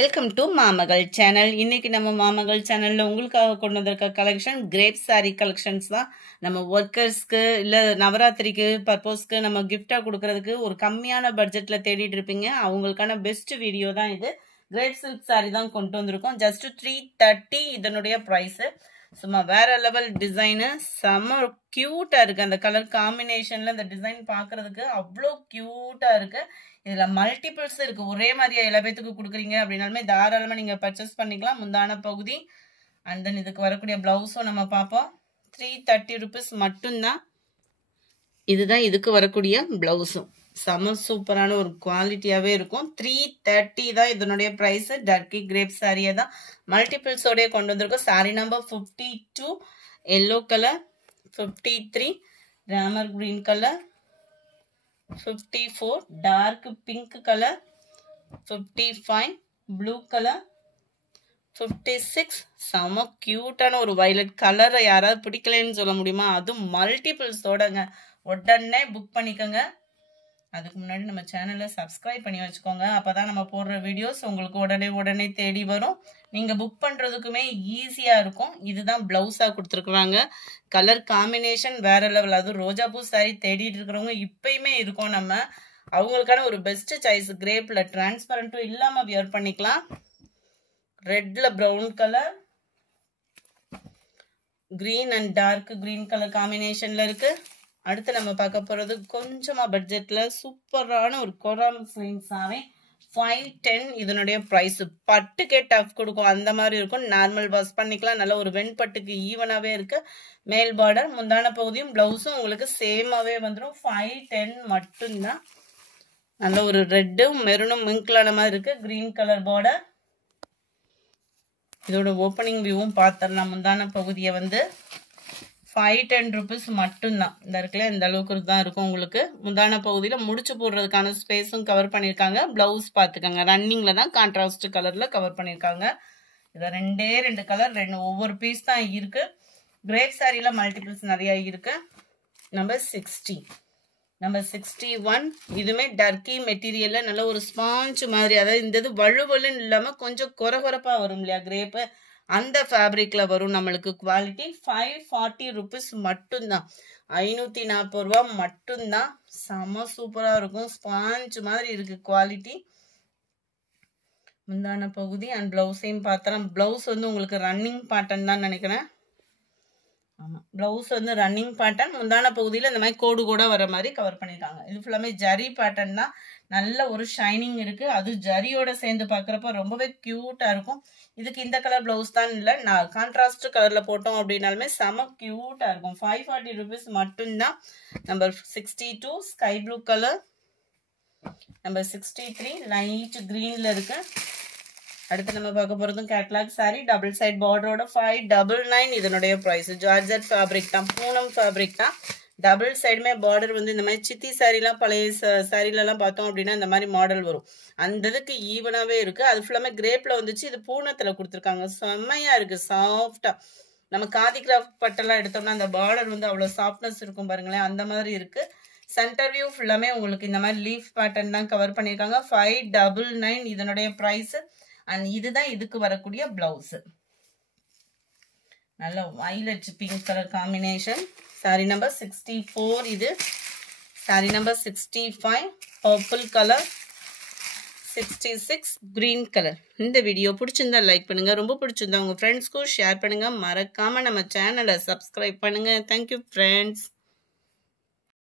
Welcome to மாமகள் channel. இன்னைக்கு நம்ம மாமகள் சேனல்ல உங்களுக்காக கொண்டு வந்திருக்க கலெக்ஷன் கிரேப் சாரி கலெக்ஷன்ஸ் தான். நம்ம ஒர்க்கர்ஸ்க்கு இல்ல நவராத்திரிக்கு பர்பஸ்க்கு நம்ம கிஃப்டா கொடுக்கறதுக்கு ஒரு கம்மியான பட்ஜெட்ல தேடிட்டு இருப்பீங்க. அவங்களுக்கான பெஸ்ட் வீடியோ தான் இது. கிரேப் சில்க் சாரி தான் கொண்டு வந்திருக்கோம். ஜஸ்ட் 330 இதனுடைய பிரைஸ். சும்மா வேற லெவல் டிசைனு, செம்ம கியூட்டா இருக்கு. அந்த கலர் காம்பினேஷன்ல இந்த டிசைன் பாக்குறதுக்கு அவ்வளோ கியூட்டா இருக்கு. இதுல மல்டிபிள்ஸ் இருக்கு. ஒரே மாதிரியா எல்லா பேத்துக்கு கொடுக்குறீங்க அப்படின்னாலுமே தாராளமா நீங்க பர்ச்சேஸ் பண்ணிக்கலாம். முந்தான பகுதி அண்ட் தென் இதுக்கு வரக்கூடிய பிளவுஸும் நம்ம பார்ப்போம். 330 rupees மட்டும்தான். இதுதான் இதுக்கு வரக்கூடிய பிளவுஸும் செம சூப்பரான ஒரு குவாலிட்டியாவே இருக்கும். 330 தான் இதனுடைய பிரைஸ். டர்க்கி கிரேப் சாரியை தான் மல்டிபிள்ஸோடய கொண்டு வந்திருக்கோம். சாரி நம்பர் 52 எல்லோ கலர், 53 ராமர் green colour, 54 dark pink colour, 55 blue colour, 56 செம கியூட்டான ஒரு வயலட் கலரை யாராவது பிடிக்கலன்னு சொல்ல முடியுமா? அதுவும் மல்டிபிள்ஸோடங்க. உடனே புக் பண்ணிக்கோங்க. அதுக்கு முன்னாடி நம்ம சேனலை சப்ஸ்கிரைப் பண்ணி வச்சுக்கோங்க. அப்பதான் நம்ம போடுற வீடியோஸ் உங்களுக்கு உடனே தேடி வரும். நீங்க புக் பண்றதுக்குமே ஈஸியா இருக்கும். இதுதான் பிளவுஸா கொடுத்துருக்குறாங்க. கலர் காம்பினேஷன் வேற லெவல். அதுவும் ரோஜாப்பூ சாரி தேடிட்டு இருக்கிறவங்க இப்பயுமே இருக்கும். நம்ம அவங்களுக்கான ஒரு பெஸ்ட் சாய்ஸ். கிரேப்ல டிரான்ஸ்பரண்ட்டும் இல்லாம வியர் பண்ணிக்கலாம். ரெட்ல brown colour, green and dark green colour காம்பினேஷன்ல இருக்கு. அடுத்து நம்ம பார்க்க போறது கொஞ்சமா பட்ஜெட்ல சூப்பரான ஒரு கொராம் ஸ்லீவ் சாரி. 510 இதனுடைய பிரைஸ். பட்டுக்கே டஃப் கொடுக்கும் அந்த மாதிரி இருக்கும். நார்மல் வாஷ் பண்ணிக்கலாம். நல்ல ஒரு வெண்பட்டுக்கு ஈவனாவே இருக்கு. மேல் பார்டர், முந்தான பகுதியும் பிளவுஸும் உங்களுக்கு சேமாவே வந்துடும். 510 மட்டும்தான். நல்ல ஒரு ரெட்டும் மெரூனும் மிங்க்லான மாதிரி இருக்கு. Green colour border. இதோட ஓப்பனிங் வியூவும் பார்த்துடலாம். முந்தான பகுதியை வந்து 510 rupees மட்டும்தான். இந்த இருக்குல்ல இந்த அளவுக்கு தான் இருக்கும் உங்களுக்கு. முந்தான பகுதியில் முடிச்சு போடுறதுக்கான ஸ்பேஸும் கவர் பண்ணியிருக்காங்க. பிளவுஸ் பார்த்துக்கோங்க. ரன்னிங்ல தான் கான்ட்ராஸ்ட் கலர்ல கவர் பண்ணியிருக்காங்க. இதில் ரெண்டு கலர் ஒவ்வொரு பீஸ் தான் இருக்கு. கிரேப் சாரியில மல்டிபிள்ஸ் நிறைய இருக்கு. நம்பர் 60, நம்பர் 61 இதுவுமே டர்க்கி மெட்டீரியல்ல நல்ல ஒரு ஸ்பாஞ்ச் மாதிரி. அதாவது இந்த இது வழுவலுன்னு இல்லாம கொஞ்சம் கொரகொரப்பா வரும் இல்லையா கிரேப்பு, அந்த ஃபேப்ரிக்ல வரும் நம்மளுக்கு. குவாலிட்டி 540 rupees மட்டும்தான். 540 ரூபா மட்டும்தான். செம சூப்பரா இருக்கும். ஸ்பாஞ்ச் மாதிரி இருக்கு குவாலிட்டி. முந்தான பகுதி அண்ட் பிளவுஸையும் பார்த்தலாம். பிளவுஸ் வந்து உங்களுக்கு ரன்னிங் பேட்டர்ன் தான் நினைக்கிறேன். ஆமா, பிளவுஸ் வந்து ரன்னிங் பேட்டர்ன். முந்தான பகுதியில் இந்த மாதிரி கோடு கூட வர மாதிரி கவர் பண்ணியிருக்காங்க. இது ஃபுல்லாமே ஜரி பேட்டர்ன் தான். நல்ல ஒரு ஷைனிங் இருக்கு. அது ஜரியோட சேர்ந்து பார்க்குறப்ப ரொம்பவே கியூட்டா இருக்கும். இதுக்கு இந்த கலர் பிளவுஸ் தான் இல்லை, நான் கான்ட்ராஸ்ட் கலர்ல போட்டோம் அப்படின்னாலுமே செம கியூட்டா இருக்கும். 540 rupees மட்டும்தான். Number 62 sky blue colour, number 63 light கிரீன்ல இருக்கு. அடுத்து நம்ம பார்க்க போறதும் கேட்லாக் சாரி. டபுள் சைட் பார்டரோட 599 இதனுடைய பிரைஸ். ஜார்ஜெட் ஃபேப்ரிக் தான், பூனம் ஃபேப்ரிக் தான். டபுள் சைடுமே பார்டர் வந்து இந்த மாதிரி சித்தி சாரிலாம் பழைய சாரிலலாம் பார்த்தோம் அப்படின்னா இந்த மாதிரி மாடல் வரும். அந்த இதுக்கு ஈவனாகவே இருக்கு. அது ஃபுல்லாமே கிரேப்ல வந்துச்சு. இது பூனத்தில் கொடுத்துருக்காங்க. செம்மையா இருக்கு, சாஃப்டா. நம்ம காதி கிராஃப்ட் பட்டெல்லாம் எடுத்தோம்னா அந்த பார்டர் வந்து அவ்வளோ சாஃப்ட்னஸ் இருக்கும் பாருங்களேன், அந்த மாதிரி இருக்கு. சென்டர் வியூ ஃபுல்லாமே உங்களுக்கு இந்த மாதிரி லீஃப் பேட்டர்ன் தான் கவர் பண்ணியிருக்காங்க. 599 இதனுடைய ப்ரைஸ். அண்ட் இதுதான் இதுக்கு வரக்கூடிய பிளவுஸ். நல்ல violet pink colour combination. Sorry number 64 இது. Sorry number 65 purple colour, 66 green colour. இந்த வீடியோ பிடிச்சிருந்தா லைக் பண்ணுங்க. ரொம்ப பிடிச்சிருந்தா உங்க ஃப்ரெண்ட்ஸ்க்கும் ஷேர் பண்ணுங்க. மறக்காம நம்ம சேனலை சப்ஸ்கிரைப் பண்ணுங்க. Thank you friends.